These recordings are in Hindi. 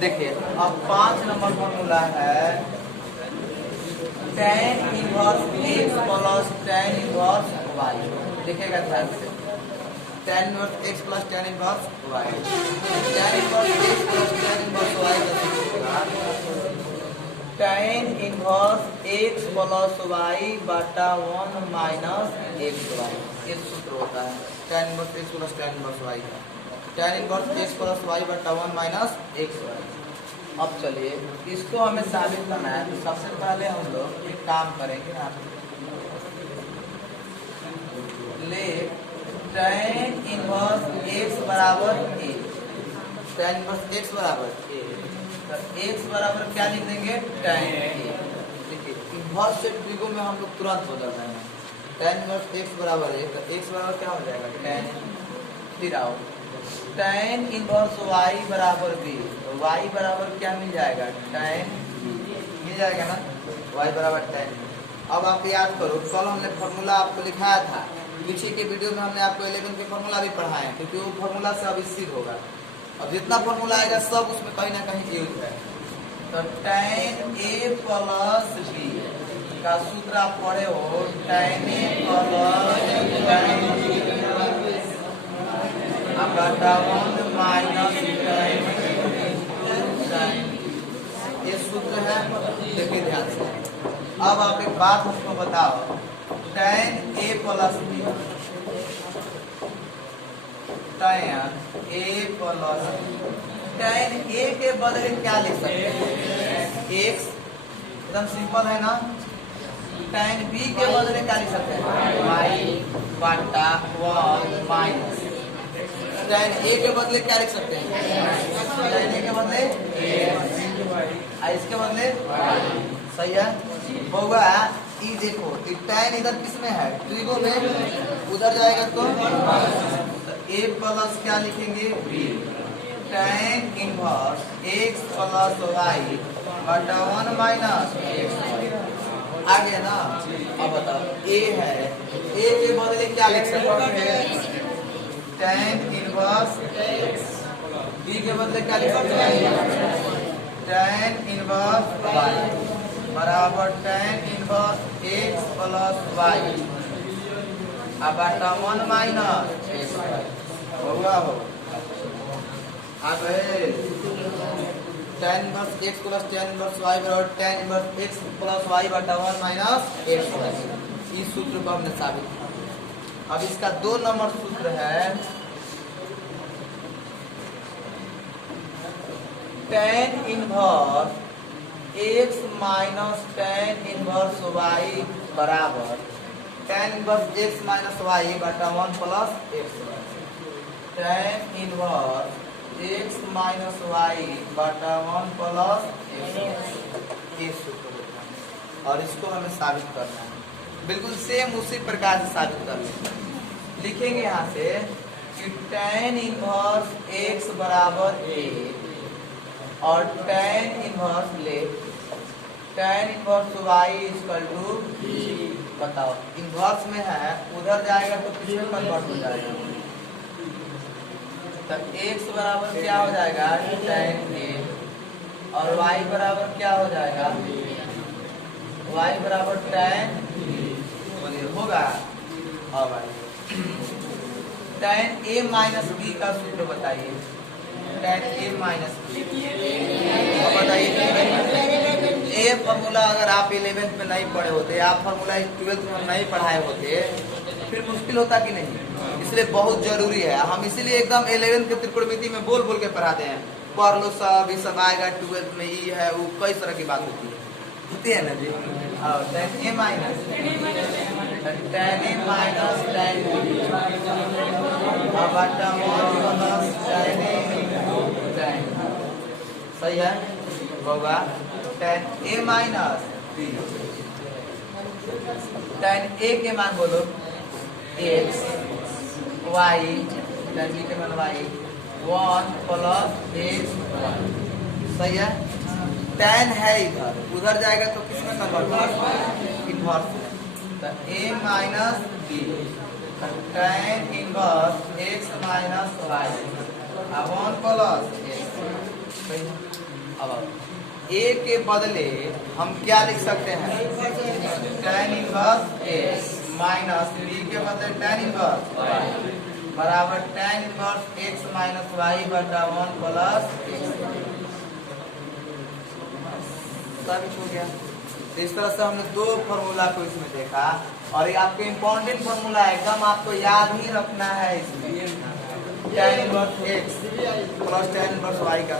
देखिए अब 5 नंबर फॉर्मूला है tan inverse x plus tan inverse y। देखिएगा ध्यान से, tan inverse x plus tan inverse y, tan inverse x plus tan inverse y का सूत्र होगा tan inverse x plus y बटा 1 माइनस xy। ये सूत्र होता है tan inverse x plus tan inverse y का, tan inverse x plus y बटा 1 माइनस xy। अब चलिए इसको हमें साबित करना है, तो सबसे पहले हम लोग एक काम करेंगे यहाँ ले tan इनवर्स x बराबर a, tan इनवर्स x बराबर a, तो x बराबर क्या लिख देंगे tan a। देखिए इनवर्स से ट्रिगो में हम लोग तुरंत बदल रहे हैं, tan इनवर्स x बराबर a, तो x बराबर क्या हो जाएगा tan, फिर आओ tan इनवर्स y बराबर b, तो y बराबर क्या मिल जाएगा tan मिल जाएगा ना, y बराबर tan। अब आप याद करो कल हमने फॉर्मूला आपको लिखाया था, पीछे के वीडियो में हमने आपको 11 के फॉर्मूला भी पढ़ाए, क्योंकि वो फॉर्मूला से अब स्थिर होगा। अब जितना फॉर्मूला आएगा सब उसमें कहीं ना कहीं यूज है। तो tan a प्लस b का सूत्र आप पढ़े हो tan a plus tan b बटा 1 माइनस tan, ये सूत्र है। देखिए ध्यान से, अब आप एक बात हमको बताओ, tan a plus b, tan a plus tan a के बदले क्या लिख सकते हैं x, एकदम सिंपल है ना। tan b के बदले क्या लिख सकते हैं y बटा 1 माइनस, tan a के बदले क्या लिख सकते हैं, tan a के बदले a, इसके बदले सही है होगा। ई देखो tan इधर किस में है ट्रिगो में, उधर जाएगा तो a प्लस क्या लिखेंगे b, tan inverse x plus y बटा 1 माइनस x। आ गया ना। अब बताओ a है, a के बदले क्या लिख सकते हैं tan इनवर्स x, b के बदले क्या लिख सकते हैं tan इनवर्स y बराबर tan inverse x plus y बटा 1 माइनस x होगा हो। आ गए tan inverse x plus tan inverse y बराबर tan inverse x plus y बटा 1 माइनस x। इस सूत्र को हमने साबित किया। अब इसका 2 नंबर सूत्र है tan inverse x minus tan inverse y बराबर tan inverse x minus y बटा 1 plus x। tan inverse x minus y बटा 1 प्लस x, ये सूत्र होता है। और इसको हमें साबित करना है, बिल्कुल सेम उसी प्रकार से साबित कर लेंगे। लिखेंगे यहाँ से कि tan इनवर्स x बराबर a और tan इनवर्स ले tan inverse y equal to b। बताओ इनवर्स में है, उधर जाएगा तो किसमें कन्वर्ट हो जाएगा, तो x बराबर क्या हो जाएगा tan a और y बराबर क्या हो जाएगा, y बराबर tan होगा। अब tan a माइनस b का सूत्र बताइए, tan a माइनस b। बताइए ये फॉर्मूला अगर आप 11th में नहीं पढ़े होते, आप फॉर्मूला 12th में नहीं पढ़ाए होते, फिर मुश्किल होता कि नहीं। इसलिए बहुत जरूरी है, हम इसीलिए एकदम 11th के त्रिकोणमिति में बोल बोल के पढ़ाते हैं। पढ़ लो सब, ये सब आएगा 12th में, ये है वो, कई तरह की बात होती है ना जी। और tan a minus tan a minus tan b बटा 1 प्लस tan a, सही है होगा tan a minus b। tan a के मान बोलो x, y, tan b के मान y 1 प्लस x, सही है। tan है इधर, उधर जाएगा तो किसमें कन्वर्ट होगा इनवर्स में, तो a minus b tan inverse x minus y 1 plus x। अब ए के बदले हम क्या लिख सकते हैं, tan inverse X minus B के बदले tan इनवर्स बराबर tan inverse X minus Y बटा 1 प्लस सब हो गया। तो इस तरह से हमने दो फॉर्मूला को इसमें देखा और ये आपको इम्पोर्टेंट फॉर्मूला है, एकदम आपको याद ही रखना है। इसमें tan inverse x plus tan inverse y का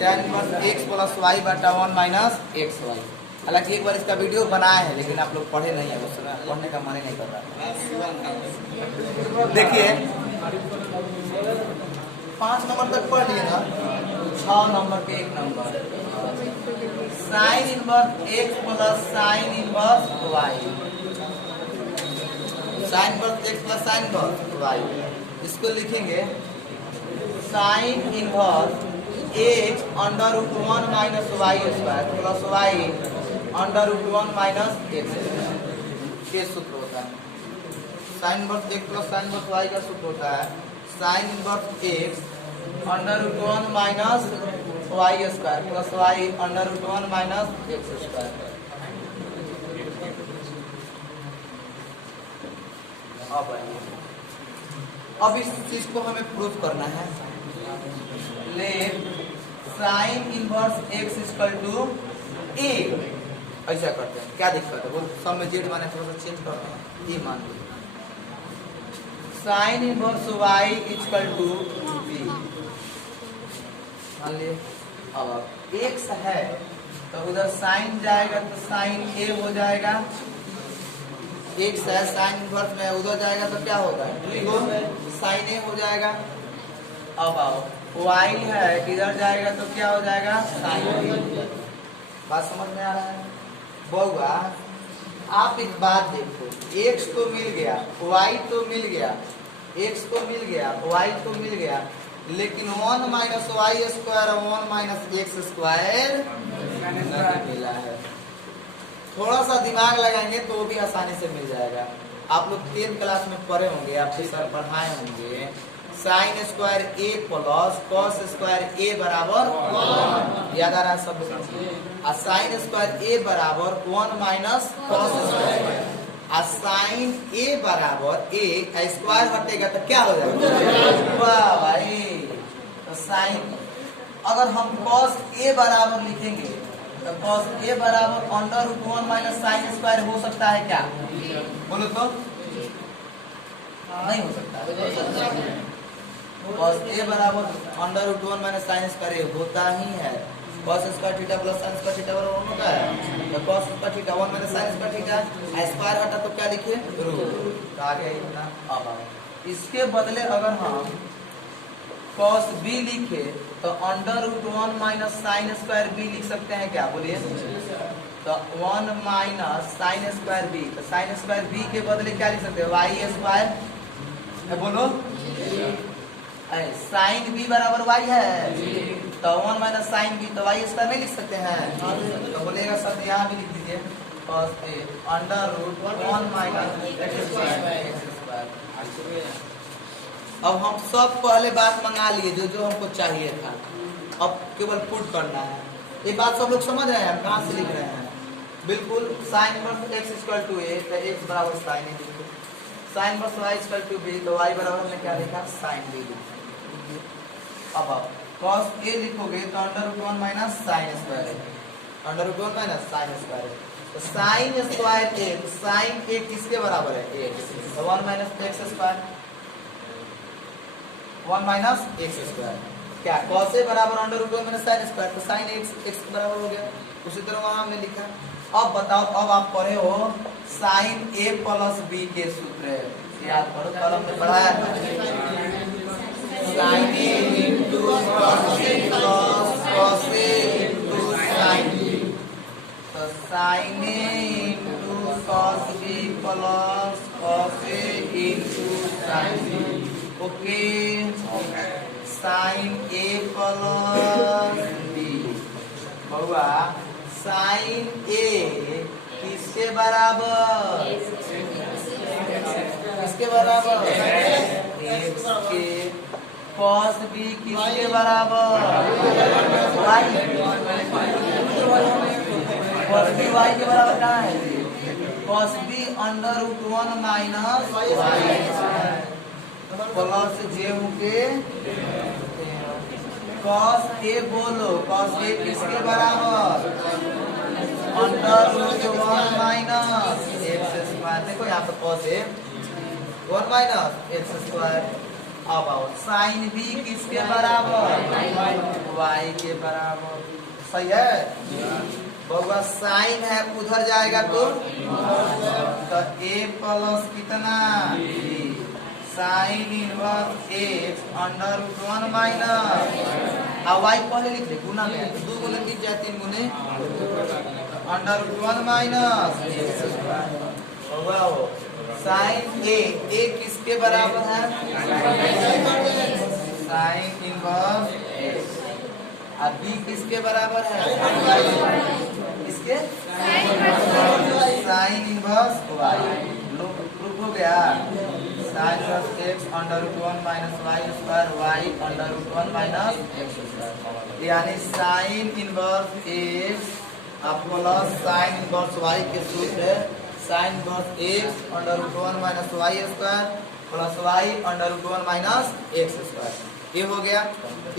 tan inverse x plus y बटा 1 माइनस एक्स वाई। हालांकि एक बार इसका वीडियो बनाया है लेकिन आप लोग पढ़े नहीं है, उस समय पढ़ने का मन ही नहीं कर रहा। देखिए 5 नंबर तक पढ़ लिए ना, 6 नंबर के एक नंबर sine inverse x plus sine inverse y, sine inverse x plus sine inverse y, इसको लिखेंगे sine inverse x under root 1 minus Y square plus y under root 1 minus X. ये सूत्र होता है sine inverse x plus sine inverse y का सूत्र होता है sine inverse x under root 1 minus Y square plus Y under root 1 minus x square. अब इस चीज को हमें प्रूव करना है। Let sine inverse x equal to a, ऐसा करते हैं, क्या दिक्कत है, वो सब में जेड माने थोड़ा सा चेंज करते हैं, ये मान लीजिए sine inverse Y equal to B, मान लीजिए अब एक्स है तो उधर साइन जाएगा तो साइन ए हो जाएगा, एक्स है साइन इनवर्स में उधर जाएगा तो क्या होगा साइन ए हो जाएगा। अब आओ वाई है किधर जाएगा तो क्या हो जाएगा साइन ए। बात समझ में आ रहा है बउआ? आप एक बात देखो, एक्स तो मिल गया, वाई तो मिल गया, एक्स तो मिल गया, वाई तो मिल गया, लेकिन 1 माइनस वाई स्क्वायर और 1 माइनस एक्स स्क्वायर मिला है। थोड़ा सा दिमाग लगाएंगे तो वो भी आसानी से मिल जाएगा। आप लोग 10th क्लास में पढ़े होंगे, आपके सर पढ़ाए होंगे साइन स्क्वायर ए प्लस कॉस स्क्वायर ए बराबर 1, याद आ रहा है सब लोग? और साइन स्क्वायर ए बराबर 1 माइनस कॉस स्क्वायर, और साइन ए बराबर ए स्क्वायर हटेगा तो क्या हो जाएगा? वाह भाई, तो साइन अगर हम कॉस ए बराबर लिखेंगे तो कॉस ए बराबर under root 1 minus sine square हो सकता है क्या? बोलो तो नहीं हो सकता। कॉस ए बराबर under root 1 minus sine square होता ही है। Cos square theta plus sine square theta बराबर होता है, तो cos square theta 1 minus sine square theta, square हटा तो क्या लिखे रूट, तो आ गया इतना। अब इसके बदले अगर हम कॉस बी लिखे तो under root 1 minus sine square B लिख सकते हैं क्या? बोलिए तो 1 माइनस साइन स्क्वायर बी, तो साइन स्क्वायर बी के बदले क्या लिख सकते हैं? Y square. बोलो साइन बी बराबर वाई है तो 1 माइनस साइन बी तो वाई स्क्वायर नहीं लिख सकते हैं? तो बोलेगा सर यहाँ भी लिख दीजिए cos a under root 1 minus x square. अब हम सब पहले बात मंगा लिए जो हमको चाहिए था, अब केवल पुट करना है। ये बात सब लोग समझ रहे हैं? हम कहाँ से लिख रहे हैं? बिल्कुल sine inverse x equal to a तो एक्स बराबर साइन ए लिखो, sine inverse Y equal to b तो वाई बराबर हमने क्या लिखा? साइन बी लिखा। अब आप cos a लिखोगे तो under root 1 minus sine square, under root 1 minus sine square, तो साइन स्क्वायर ए, तो साइन ए किसके बराबर है? एक्स, तो 1 minus x square, 1 minus x square क्या? cos a बराबर under root 1 minus sine square, तो साइन एक्स एक्स के बराबर हो गया। उसी तरह वहां हमने लिखा। अब बताओ, अब आप पढ़े हो साइन ए प्लस बी के सूत्र, याद करो, कलम में पढ़ाया था sine a into cos a plus cos a into sine B, तो sine a into cos b plus cos a into sine b. Okay, sine a plus b हुआ साइन ए किसके बराबर? किसके बराबर? एक्स के। कॉस बी किसके बराबर? cos b y के बराबर कहाँ है? cos b under root 1 minus y plus j के cos a बोलो, cos a किसके बराबर? Under root 1 minus x square. देखो यहाँ पे cos a 1 minus x square. अब आओ साइन b किसके बराबर? y के बराबर। सही है बउआ, साइन है उधर जाएगा तो a प्लस कितना sine inverse X under root 1 minus और y पहले लिख ले गुना में 2 गुने 3 जाए 3 गुने under root 1 minus sine a किसके बराबर है? Sine inverse X. अब b किसके बराबर है? इसके साइन इनवर्स y। प्रूफ हो गया। Sine inverse x under root 1 minus y square y under root 1 minus x square, यानी sine inverse x plus sine inverse y के सूत्र है sine inverse x under root 1 minus y square plus y under root 1 minus x square. ये हो गया।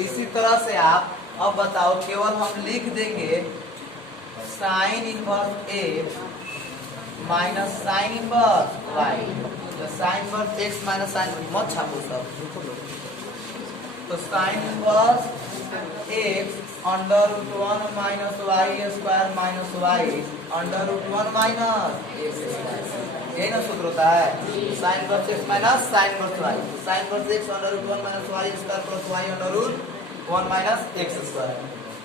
इसी तरह से आप अब बताओ, केवल हम लिख देंगे sine inverse x minus sine inverse y, तो sine inverse x minus sine मत छापो सब, तो sine inverse x under root 1 minus y square minus y under root 1 minus x square. यही ना सूत्र होता है sine inverse x minus sine inverse y। Sine inverse x under root 1 minus y square plus y under root 1 minus x square.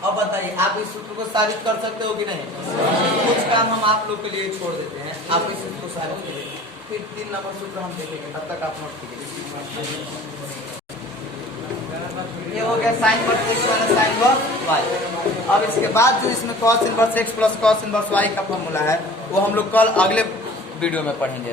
अब बताइए आप इस सूत्र को साबित कर सकते हो कि नहीं? कुछ काम हम आप लोग के लिए छोड़ देते हैं, आप इस सूत्र को साबित करिए, फिर 3 नंबर सूत्र हम देखेंगे, तब तक आप नोट कीजिए। ये हो गया sine inverse x minus sine inverse y। अब इसके बाद जो इसमें cos inverse x plus cos inverse y का फॉर्मूला है वो हम लोग कल अगले वीडियो में पढ़ेंगे।